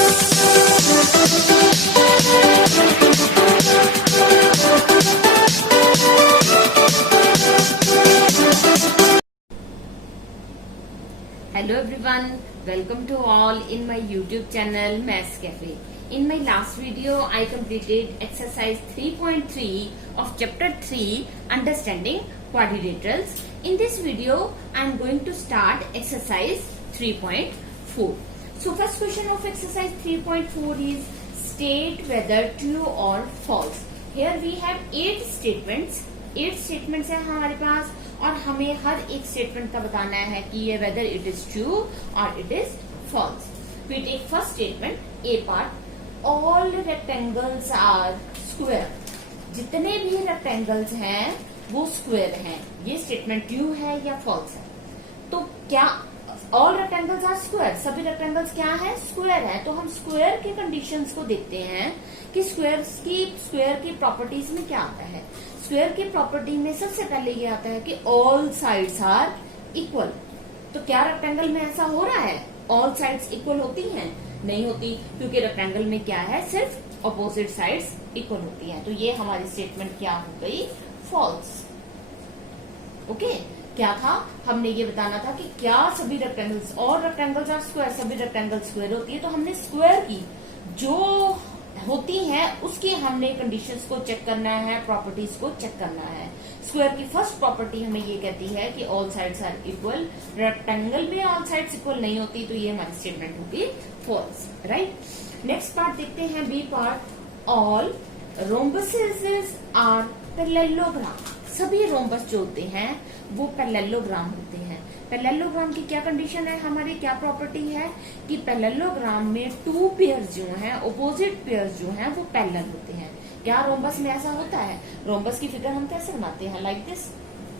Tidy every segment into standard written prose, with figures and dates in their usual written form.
Hello everyone, welcome to all in my YouTube channel Maths Cafe. In my last video, I completed exercise 3.3 of chapter 3, Understanding Quadrilaterals. In this video, I am going to start exercise 3.4. So first question of exercise 3.4 is state whether true or false. Here we have 8 statements. 8 statements है हमारे पास और हमें हर एक statement का बताना है कि ये वेदर इट इज ट्रू और it is false. We take first statement A part. All rectangles are square. जितने भी रेक्टेंगल्स हैं वो स्क्वायर हैं. ये स्टेटमेंट ट्रू है या फॉल्स है? तो क्या ऑल रेक्टेंगल्स आर स्क्वायर, सभी रेक्टेंगल्स क्या है? स्क्वायर है. तो हम स्क्वायर के कंडीशंस को देखते हैं कि स्क्वायर की प्रॉपर्टीज में क्या आता है. स्क्वायर की प्रॉपर्टी में सबसे पहले ये आता है कि ऑल साइड्स आर इक्वल. तो क्या रेक्टेंगल में ऐसा हो रहा है? ऑल साइड्स इक्वल होती हैं? नहीं होती, क्योंकि रेक्टेंगल में क्या है, सिर्फ अपोजिट साइड्स इक्वल होती हैं. तो ये हमारी स्टेटमेंट क्या हो गई? फॉल्स. ओके, क्या था? हमने ये बताना था कि क्या सभी रेक्टेंगल्स, और रेक्टेंगल्स आर स्क्वायर, सभी रेक्टेंगल स्क्वायर होती है. तो हमने स्क्वायर की जो होती है उसकी हमने कंडीशंस को चेक करना है, प्रॉपर्टीज को चेक करना है. स्क्वायर की फर्स्ट प्रॉपर्टी हमें ये कहती है कि all sides are equal. Rectangle में ऑल साइड्स इक्वल नहीं होती, तो ये हमारी स्टेटमेंट होगी फॉल्स. राइट. नेक्स्ट पार्ट देखते हैं, B part. All rhombuses are parallelogram. सभी रोम्बस जो होते हैं वो पैरेललोग्राम होते हैं. पैरेललोग्राम की क्या कंडीशन है, हमारी क्या प्रॉपर्टी है कि पैरेललोग्राम में टू पेयर्स जो हैं, ऑपोजिट पेयर्स जो हैं वो पैरेलल होते हैं. क्या रोम्बस में ऐसा होता है? रोम्बस की फिगर हम कैसे बनाते हैं? Like this.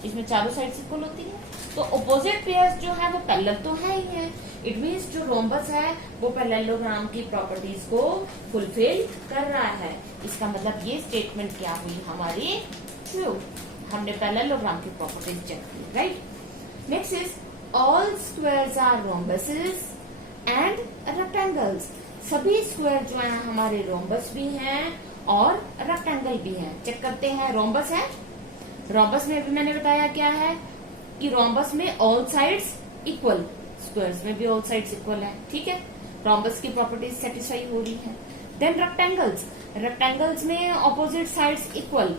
इसमें चारों साइड इक्वल होती है. तो ऑपोजिट पेयर्स जो है वो पैरेलल तो है ही है. इट मीन्स जो रोम्बस है वो पैरेललोग्राम की प्रॉपर्टीज को फुलफिल कर रहा है. इसका मतलब ये स्टेटमेंट क्या हुई हमारी? ट्रू. हमने पैरेललोग्राम की प्रॉपर्टीज चेक की. Right. Next is all squares are rhombuses and rectangles. सभी स्क्वायर जो है हमारे रोम्बस भी हैं और रेक्टेंगल भी हैं. चेक करते हैं. रोम्बस है, रोम्बस में भी मैंने बताया क्या है कि रोम्बस में ऑल साइड्स इक्वल, स्क्वायर्स में भी ऑल साइड्स इक्वल है. ठीक है, रोम्बस की प्रॉपर्टीज सेटिस्फाई हो रही है. देन रेक्टेंगल्स, रेक्टेंगल्स में ऑपोजिट साइड्स इक्वल,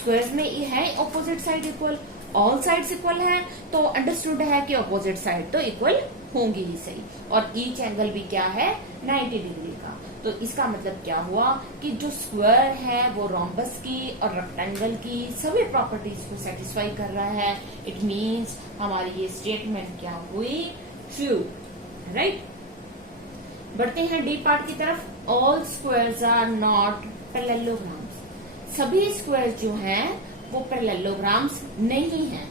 स्क्वायर्स में है opposite side equal, all sides equal है. तो अंडरस्टूड है कि ऑपोजिट साइड तो इक्वल होंगी ही सही. और ईच एंगल भी क्या है? 90 डिग्री का. तो इसका मतलब क्या हुआ कि जो स्क्वायर है वो रोम्बस की और रेक्टेंगल की सभी प्रॉपर्टीज को सेटिस्फाई कर रहा है. इट मीन्स हमारी ये स्टेटमेंट क्या हुई? ट्रू. राइट. बढ़ते हैं डी पार्ट की तरफ. All squares are not parallelograms. सभी स्क्वायर जो हैं वो पैरेललोग्राम्स नहीं हैं.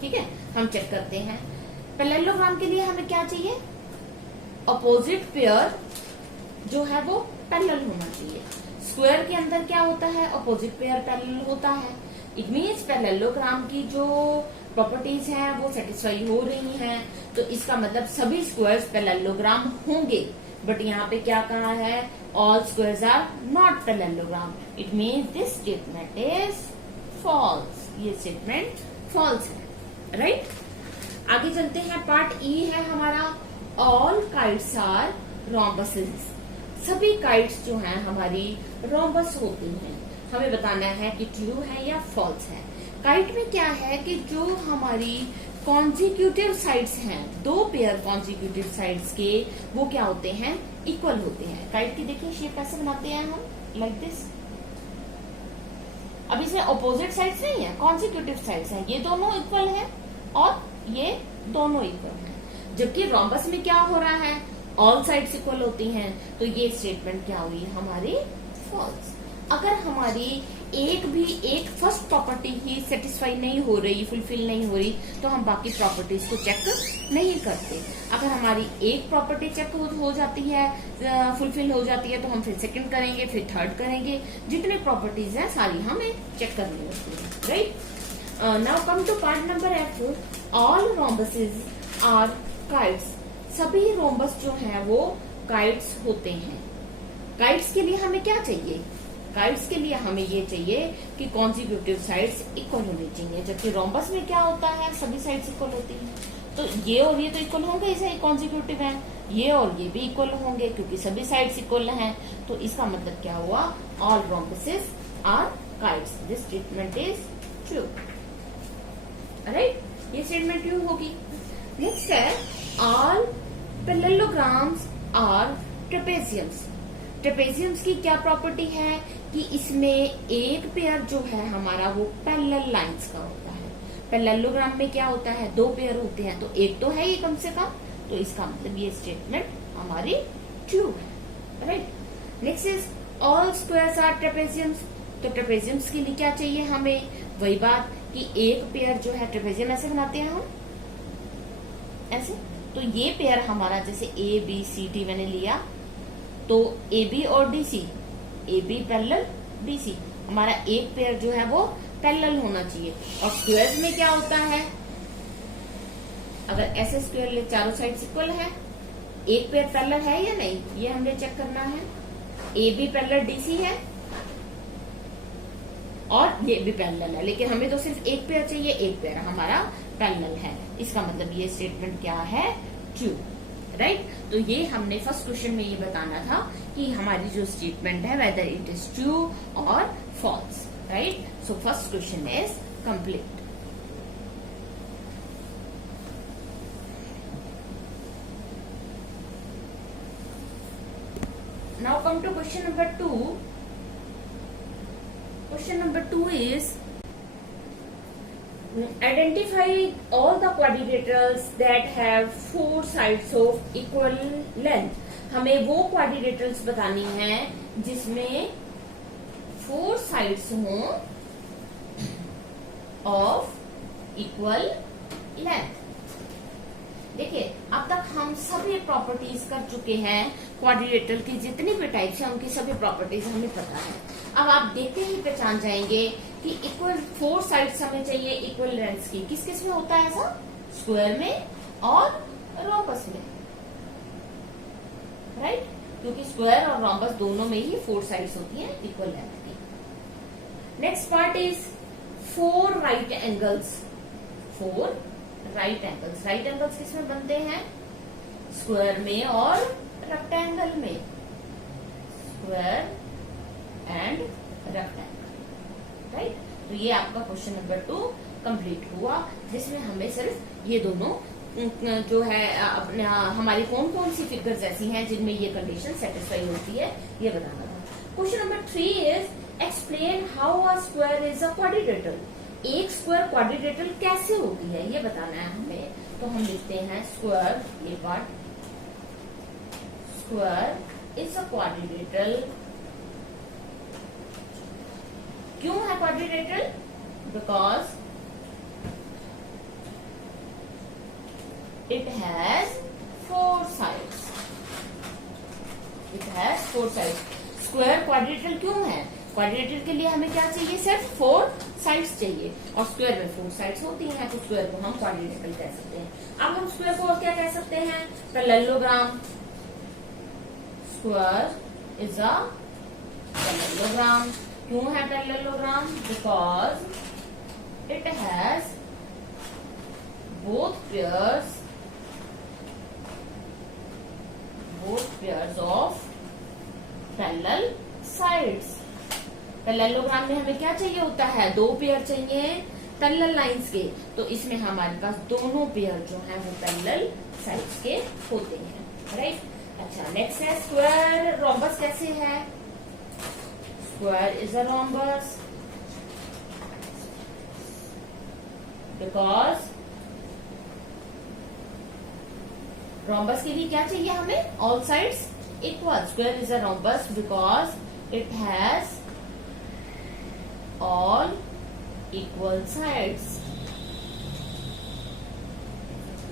ठीक है, हम चेक करते हैं. पैरेललोग्राम के लिए हमें क्या चाहिए? अपोजिट पेयर जो है वो पैरेलल होना चाहिए. स्क्वायर के अंदर क्या होता है? अपोजिट पेयर पैरेलल होता है. इट मीन्स पैरेललोग्राम की जो प्रॉपर्टीज हैं वो सेटिस्फाई हो रही हैं. तो इसका मतलब सभी स्क्वायर्स पैरेललोग्राम होंगे. बट यहाँ पे क्या कहा है? All squares are not parallelogram. It means this statement is false. ये स्टेटमेंट फॉल्स है. राइट. आगे चलते हैं. पार्ट ई है हमारा. All kites are rhombuses. सभी काइट्स जो हैं हमारी रोम्बस होती हैं. हमें बताना है कि ट्रू है या फॉल्स है. काइट में क्या है कि जो हमारी कॉन्जिक्यूटिव साइड्स हैं, दो पेयर कॉन्जिक्यूटिव साइड्स के, वो क्या होते हैं? इक्वल होते हैं. काइट की देखिए शेप कैसे बनाते हैं हम? Like this. अब इसमें अपोजिट साइड्स नहीं है, कॉन्जिक्यूटिव साइड्स हैं. ये दोनों इक्वल हैं और ये दोनों इक्वल हैं. जबकि रोम्बस में क्या हो रहा है? ऑल साइड्स इक्वल होती हैं. तो ये स्टेटमेंट क्या हुई हमारी? फॉल्स. अगर हमारी एक फर्स्ट प्रॉपर्टी ही सेटिस्फाई नहीं हो रही, फुलफिल नहीं हो रही, तो हम बाकी प्रॉपर्टीज को चेक नहीं करते. अगर हमारी एक प्रॉपर्टी चेक हो जाती है, फुलफिल हो जाती है, तो हम फिर सेकंड करेंगे, फिर थर्ड करेंगे. जितनी प्रॉपर्टीज है सारी हमें चेक करनी होती है. Right. Now come to part number F. All rhombuses are kites. सभी रोम्बस जो है वो काइट्स होते हैं। काइट्स के लिए हमें क्या चाहिए? काइट्स के लिए हमें ये चाहिए कि कॉन्जिक्यूटिव साइड्स इक्वल होनी चाहिए, जबकि रोम्बस में क्या होता है, सभी साइड्स इक्वल होती हैं। तो ये और ये तो इक्वल होंगे, इसे कॉन्जिक्यूटिव है। ये और ये भी इक्वल होंगे क्योंकि सभी साइड्स इक्वल हैं। तो इसका मतलब क्या हुआ? All rhombuses are kites. This statement is true. Right, ये स्टेटमेंट ट्रू होगी। नेक्स्ट है all parallelograms are trapeziums. Trapeziums की क्या प्रॉपर्टी है कि इसमें एक पेयर जो है हमारा वो पैरेलल लाइंस का होता है। पैरेललोग्राम में क्या होता है? दो पेयर होते हैं, तो एक तो है ये कम से कम। तो इसका मतलब ये स्टेटमेंट हमारी ट्रू है। Right. Next is all squares are trapeziums. तो ट्रेपेजियम्स के लिए क्या चाहिए हमें? वही बात कि एक पेयर जो है, ट्रेपेजियम ऐसे बनाते हैं हम, ऐसे। तो ये पेयर हमारा जैसे ए बी सी डी मैंने लिया, तो ए बी और D C, A B parallel D C, हमारा एक पेयर जो है वो पैरेलल होना चाहिए। और स्क्वायर्स में क्या होता है? अगर ऐसे स्क्वायर ले, चारों साइड इक्वल है, एक पेयर पैरेलल है या नहीं, ये हमें चेक करना है। A B parallel D C है और ये भी पैरेलल है, लेकिन हमें तो सिर्फ एक पेयर चाहिए, एक पेयर हमारा पैरेलल है। इसका मतलब ये स्टेटमेंट क्या है? ट्रू। राइट। तो ये हमने फर्स्ट क्वेश्चन में ये बताना था कि हमारी जो स्टेटमेंट है वेदर इट इज ट्रू और false. Right. So first question is complete. Now come to question number 2. Question number 2 is identify all the quadrilaterals that have four sides of equal length. हमें वो quadrilaterals बतानी है जिसमें four sides हों of equal length. देखिए, अब तक हम सभी प्रॉपर्टीज कर चुके हैं। क्वाड्रिलेटरल की जितनी भी टाइप्स हैं उनकी सभी प्रॉपर्टीज हमें पता है। अब आप देखते ही पहचान जाएंगे कि इक्वल फोर साइड्स हमें चाहिए इक्वल लेंथ्स की। किस किस में होता है ऐसा? स्क्वायर में और रोम्बस में। राइट। क्योंकि स्क्वायर और रोम्बस दोनों में ही फोर साइड्स होती हैं इक्वल लेंथ की। Next part is four right angles. Four right angles. Right angles किसमें बनते हैं? स्क्वायर में और रेक्टेंगल में। Square and rectangle. राइट। तो ये आपका क्वेश्चन नंबर 2 कंप्लीट हुआ, जिसमें हमें सिर्फ ये दोनों जो है अपने हमारी कौन कौन सी फिगर्स ऐसी हैं जिनमें ये कंडीशन सेटिस्फाई होती है, ये बताना था। Question number 3 is explain how a square is a quadrilateral. एक स्क्वायर क्वाड्रिलेटरल कैसे होती है ये बताना है हमें। तो हम लिखते हैं स्क्वायर, ये part, square is a quadrilateral. क्यों है quadrilateral? Because it has four sides. It has four sides. Square quadrilateral क्यों है? क्वाड्रिलेटरल के लिए हमें क्या चाहिए? सिर्फ फोर साइड्स चाहिए, और स्क्वायर में फोर साइड्स होती हैं, तो स्क्वायर को हम क्वाड्रिलेटरल कह सकते हैं। अब हम स्क्वायर को और क्या कह सकते हैं? Parallelogram. Square is a parallelogram. क्यों है parallelogram? Because it has both pairs of parallel sides. Parallelogram में हमें क्या चाहिए होता है? दो पेयर चाहिए पैरेलल लाइंस के, तो इसमें हमारे पास दोनों पेयर जो है वो पैरेलल साइड्स के होते हैं। राइट। अच्छा, नेक्स्ट है स्क्वायर। रोम्बस कैसे है? Square is a rhombus because rhombus के लिए क्या चाहिए हमें? All sides equal. Square is a rhombus because it has all equal sides.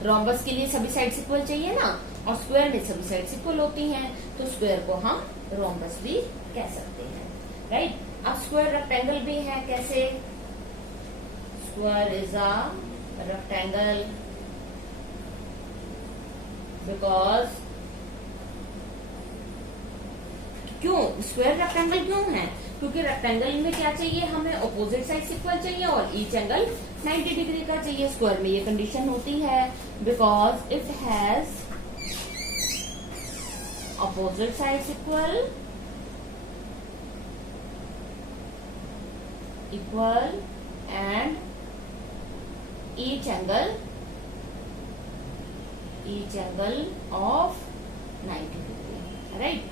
Rhombus के लिए सभी साइड्स इक्वल चाहिए ना, और स्क्वायर में सभी साइड्स इक्वल होती हैं, तो स्क्वायर को हम रोम्बस भी कह सकते हैं। राइट। अब स्क्वायर रेक्टेंगल भी है। कैसे? Square is a rectangle because क्यों स्क्वायर रेक्टेंगल क्यों है? क्योंकि रेक्टेंगल में क्या चाहिए हमें, ऑपोजिट साइड इक्वल चाहिए और ईच एंगल 90 डिग्री का चाहिए। स्क्वायर में ये कंडीशन होती है because it has opposite sides equal and each angle of 90 degree, right.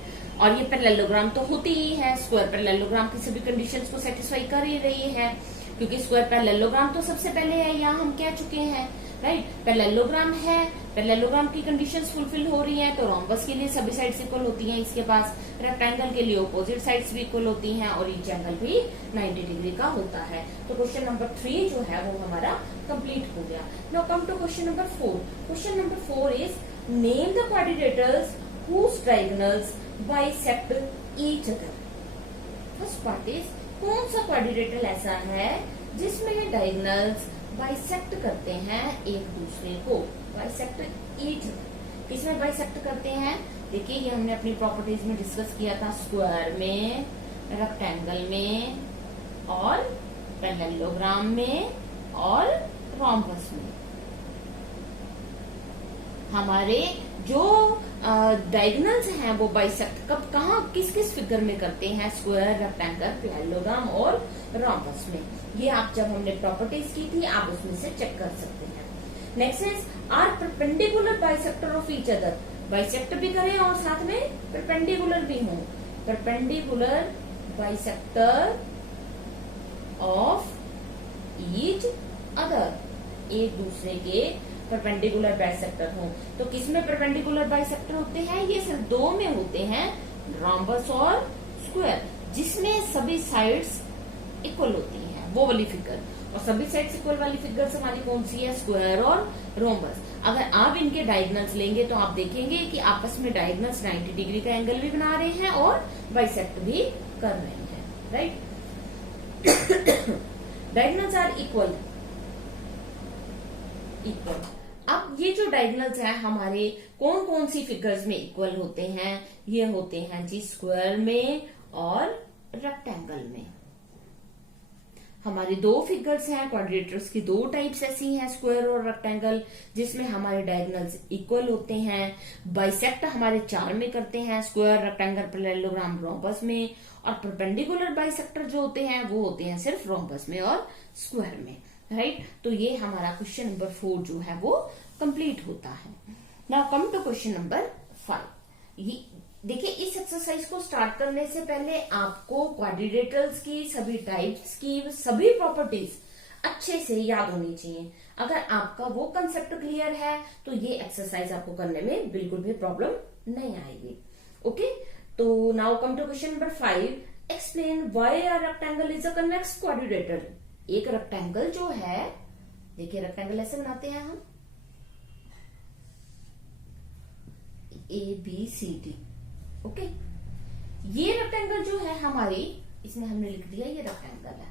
और ये पैरेललोग्राम तो होती ही है, स्क्वायर पैरेललोग्राम की सभी कंडीशंस को सेटिस्फाई कर ही रही है, क्योंकि स्क्वायर पैरेललोग्राम तो सबसे पहले है, यहाँ हम कह चुके हैं, राइट। पैरेललोग्राम है, पैरेललोग्राम की कंडीशंस फुलफिल हो रही हैं, तो रोम्बस के लिए सभी साइड्स इक्वल होती हैं इसके पास, रेक्टेंगल के लिए ऑपोजिट साइड्स भी इक्वल होती हैं और ईच एंगल भी 90 डिग्री का होता है। तो क्वेश्चन नंबर 3 जो है वो हमारा कंप्लीट हो गया। Now come to question number 4। Question number 4 is name the quadrilaterals whose diagonals bisect each other। First part is कौन सा क्वाड्रिलेटरल ऐसा है जिसमें डायगोनल्स बाइसेक्ट करते हैं एक दूसरे को, बाइसेक्ट ईच अदर। किसमें बाइसेक्ट करते हैं? देखिए ये हमने अपनी प्रॉपर्टीज में डिस्कस किया था, स्क्वायर में, रेक्टेंगल में और पैरेललोग्राम में और रोम्बस में। हमारे जो डायगोनल्स हैं वो बाइसेक्ट कब कहाँ किस किस फिगर में करते हैं? स्क्वायर, रेक्टेंगल, पैरेललोग्राम और रोम्बस में। ये आप जब हमने प्रॉपर्टीज की थी आप उसमें से चेक कर सकते हैं। Next is are perpendicular bisector of each other. Bisect भी करें और साथ में परपेंडिकुलर भी हों। Perpendicular bisector of each other, एक दूसरे के परपेंडिकुलर बाइसेक्टर हो। तो किसमें परपेंडिकुलर बाइसेक्टर होते हैं? ये सिर्फ दो में होते हैं, रोम्बस और स्क्वायर, जिसमें सभी साइड्स इक्वल होती हैं, वो वाली फिगर। और सभी साइड्स इक्वल वाली फिगर्स हमारी कौन सी है? स्क्वायर और रोम्बस। अगर आप इनके डायगोनल्स लेंगे तो आप देखेंगे कि आपस में डायगोनल्स 90 डिग्री का एंगल भी बना रहे हैं और बाइसेक्ट भी कर रहे हैं, राइट। Diagonals are equal. अब ये जो डायगोनल्स हैं हमारे कौन कौन सी फिगर्स में इक्वल होते हैं? ये होते हैं जी स्क्वायर में और रेक्टेंगल में। हमारी दो फिगर्स हैं, क्वाड्रिलेटरल्स की दो टाइप्स ऐसी हैं, स्क्वायर और रेक्टेंगल, जिसमें हमारे डायगोनल्स इक्वल होते हैं। बाइसेक्ट हमारे 4 में करते हैं, स्क्वायर, रेक्टेंगल, पैरेललोग्राम, रोम्बस में। और परपेंडिकुलर बाइसेक्टर जो होते हैं वो होते हैं सिर्फ रोम्बस में और स्क्वायर में, राइट। तो ये हमारा क्वेश्चन नंबर 4 जो है वो कंप्लीट होता है। Now come to question number 5। देखिए इस एक्सरसाइज को स्टार्ट करने से पहले आपको क्वाड्रिलेटरल्स की सभी टाइप्स की सभी प्रॉपर्टीज अच्छे से याद होनी चाहिए। अगर आपका वो कंसेप्ट क्लियर है तो ये एक्सरसाइज आपको करने में बिल्कुल भी प्रॉब्लम नहीं आएगी। ओके, तो now come to question number 5। Explain why a rectangle is a convex quadrilateral. एक रेक्टेंगल जो है, देखिए रेक्टेंगल ऐसे बनाते हैं हम, ABCD। ओके, ये रेक्टेंगल जो है हमारी, इसमें हमने लिख दिया ये रेक्टेंगल है।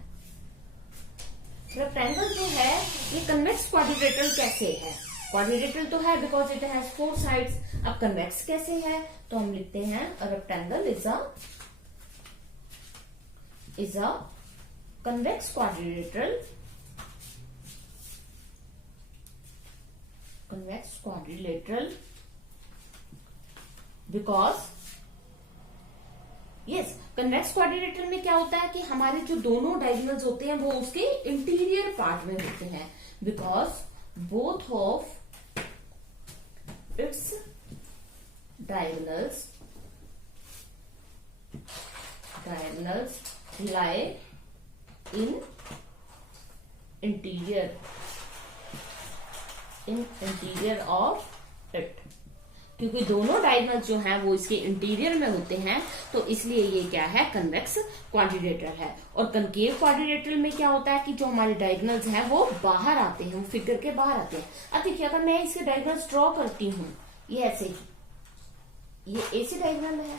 रेक्टेंगल जो है ये कन्वेक्स क्वाड्रिलेटरल कैसे है? क्वाड्रिलेटरल तो है बिकॉज इट हैज 4 साइड्स। अब कन्वेक्स कैसे है? तो हम लिखते हैं rectangle is a convex quadrilateral because yes, convex quadrilateral में क्या होता है कि हमारे जो दोनों डायगोनल्स होते हैं वो उसके इंटीरियर पार्ट में होते हैं, because both of its diagonals lie in interior of it। क्योंकि दोनों डायगोनल्स जो हैं वो इसके इंटीरियर में होते हैं तो इसलिए ये क्या है? कन्वेक्स क्वाड्रिलेटरल है। और कनकेव क्वाड्रिलेटरल में क्या होता है कि जो हमारे डायगोनल्स हैं वो बाहर आते हैं, वो फिगर के बाहर आते हैं। अब देखिए अगर मैं इसके डायगोनल्स ड्रॉ करती हूँ, ये ऐसे, ये AC डायगोनल है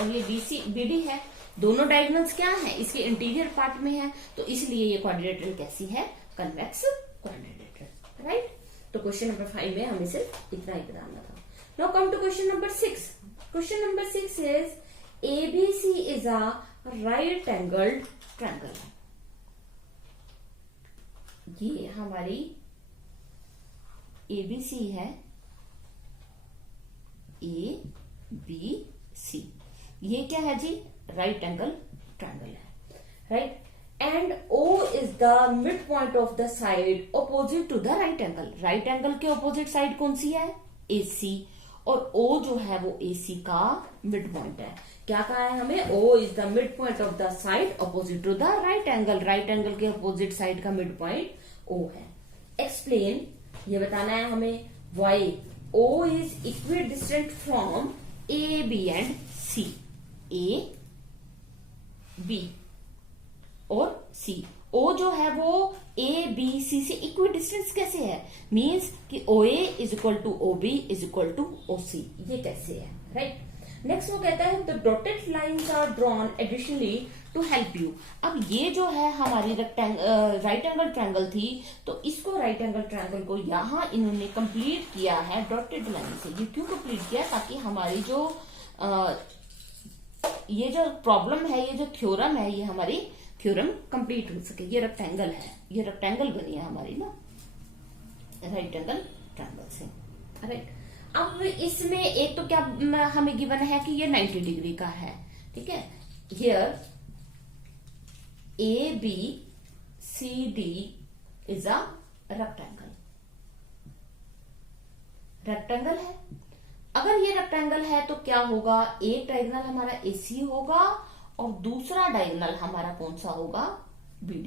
और ये BD है। दोनों डायगोनल्स क्या हैं? इसके इंटीरियर पार्ट में है, तो इसलिए ये क्वाड्रिलेटरल कैसी है? Convex quadrilateral, right. तो क्वेश्चन नंबर 5 में हमें सिर्फ इतना ही बताना था। Now come to question number 6। Question number 6 is ABC is a right angled triangle. ये हमारी ABC है, ABC, ये क्या है जी? राइट एंगल ट्रायंगल है, right. And O is the mid point of the side opposite to the right angle. Right angle के opposite side कौन सी है? AC. और O जो है वो AC का मिड पॉइंट है. क्या कहा है हमें? O is the mid point of the side opposite to the right angle. Right angle के ऑपोजिट साइड का मिड पॉइंट O है. एक्सप्लेन, ये बताना है हमें why O is equidistant from A, B and C. A, B और C. O जो है वो A, B, C से इक्विडिस्टेंस कैसे है? मीन्स कि OA is equal to OB is equal to OC. ये कैसे है, राइट. नेक्स्ट वो कहता है the dotted lines are drawn additionally to help you. अब ये जो है हमारी राइट एंगल ट्रायंगल थी, तो इसको राइट एंगल ट्रायंगल को यहाँ इन्होंने कंप्लीट किया है डॉटेड लाइन से. ये क्यों कंप्लीट किया? ताकि हमारी जो ये जो प्रॉब्लम है, ये जो थ्योरम है, ये हमारी थ्योरम कंप्लीट हो सके. ये रेक्टेंगल है, ये रेक्टेंगल बनी है हमारी ना राइट एंगल ट्रायंगल से, राइट. अब इसमें एक तो क्या हमें गिवन है कि ये 90 डिग्री का है, ठीक है. Here ABCD is a rectangle. Rectangle है. अगर ये रेक्टेंगल है तो क्या होगा? एक डायगोनल हमारा AC होगा और दूसरा डायगोनल हमारा कौन सा होगा? BD.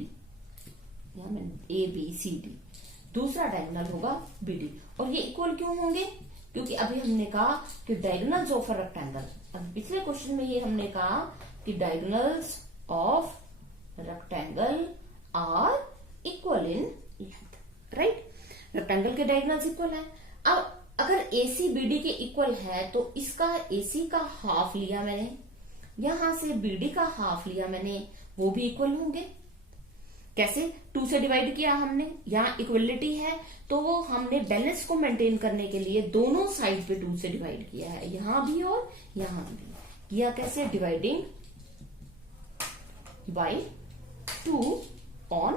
यहां में ABCD, दूसरा डायगोनल होगा BD. और ये इक्वल क्यों होंगे? क्योंकि अभी हमने कहा कि डायगोनल्स ऑफ अ रेक्टेंगल, अभी पिछले क्वेश्चन में ये हमने कहा कि diagonals of rectangle are equal in length, right. Rectangle के डायगोनल्स इक्वल है. अब अगर AC BD के इक्वल है तो इसका AC का हाफ लिया मैंने, यहां से BD का हाफ लिया मैंने, वो भी इक्वल होंगे. कैसे? 2 से डिवाइड किया हमने, यहाँ इक्वलिटी है तो वो हमने बैलेंस को मेंटेन करने के लिए दोनों साइड पे 2 से डिवाइड किया है, यहां भी और यहां भी. किया कैसे? Dividing by 2 on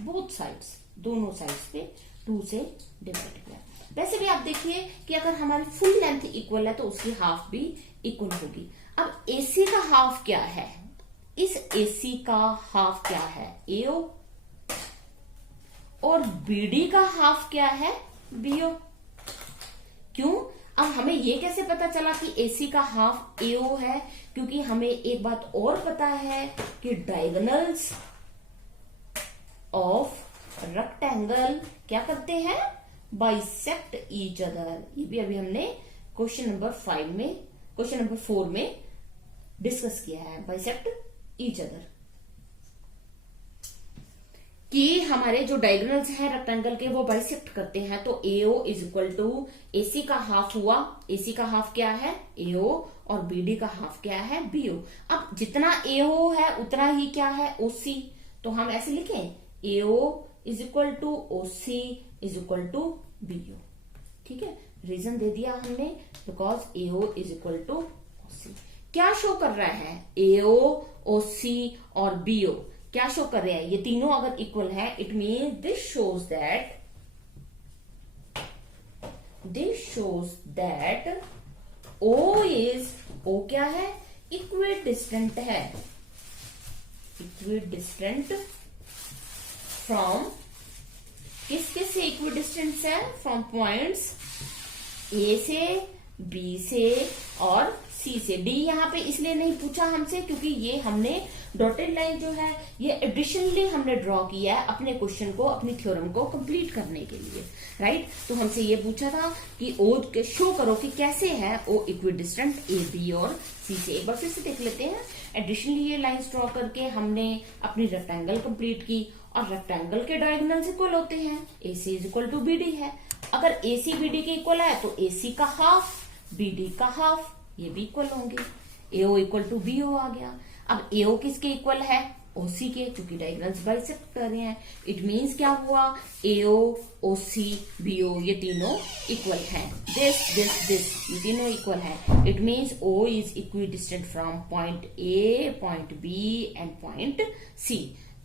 both sides, दोनों साइड्स पे 2 से डिवाइड किया. वैसे भी आप देखिए कि अगर हमारी फुल लेंथ इक्वल है तो उसकी हाफ भी इक्वल होगी. अब AC का हाफ क्या है? इस AC का हाफ क्या है? AO. और BD का हाफ क्या है? BO. क्यों? अब हमें ये कैसे पता चला कि AC का हाफ AO है? क्योंकि हमें एक बात और पता है कि डायगोनल्स ऑफ रेक्टेंगल क्या करते हैं? Bisect each other. ये भी अभी हमने क्वेश्चन नंबर 4 में डिस्कस किया है. बाइसेक्ट ईच अदर कि हमारे जो डायगोनल्स हैं रेक्टेंगल के वो बाइसेक्ट करते हैं. तो AO is equal to AC का हाफ हुआ. AC का हाफ क्या है? AO. और BD का हाफ क्या है? BO. अब जितना AO है उतना ही क्या है? OC. तो हम ऐसे लिखें AO is equal to OC is equal to BO. ठीक है, रीजन दे दिया हमने, because AO is equal to OC. क्या शो कर रहा है? AO, OC और BO क्या शो कर रहे हैं? ये तीनों अगर इक्वल है, it mean this shows that O क्या है? इक्विडिस्टेंट है. इक्विडिस्टेंट फ्रॉम किसके से इक्विडिस्टेंट है? फ्रॉम पॉइंट्स A से, B से और C से. D यहाँ पे इसलिए नहीं पूछा हमसे क्योंकि ये हमने डॉटेड लाइन जो है ये एडिशनली हमने ड्रॉ किया है अपने क्वेश्चन को, अपनी थ्योरम को कंप्लीट करने के लिए, राइट. तो हमसे ये पूछा था कि O शो करो कि कैसे है O इक्विडिस्टेंट A, B और C से. एक बार फिर से देख लेते हैं. एडिशनली ये लाइंस ड्रॉ करके हमने अपनी रेक्टेंगल कंप्लीट की और रेक्टेंगल के डायगोनल्स इक्वल होते हैं. AC is equal to BD है. अगर AC BD के इक्वल है तो AC का हाफ, BD का हाफ, ये भी इक्वल होंगे. AO इक्वल टू BO आ गया. अब AO किसके इक्वल है? ओसी के, क्योंकि डायगोनल्स बाइसेक्ट कर रहे हैं। इट मीन्स क्या हुआ, एओ, ओसी, बीओ ये तीनों इक्वल है। दिस ये तीनों इक्वल है। It means O is equidistant from point A, point B and point C.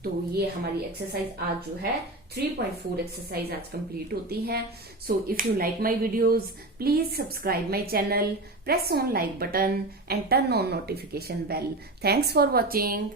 तो ये हमारी एक्सरसाइज आज जो है 3.4 एक्सरसाइज आज कंप्लीट होती है। So if you like my videos, please subscribe my channel, press on like button and turn on notification bell. Thanks for watching.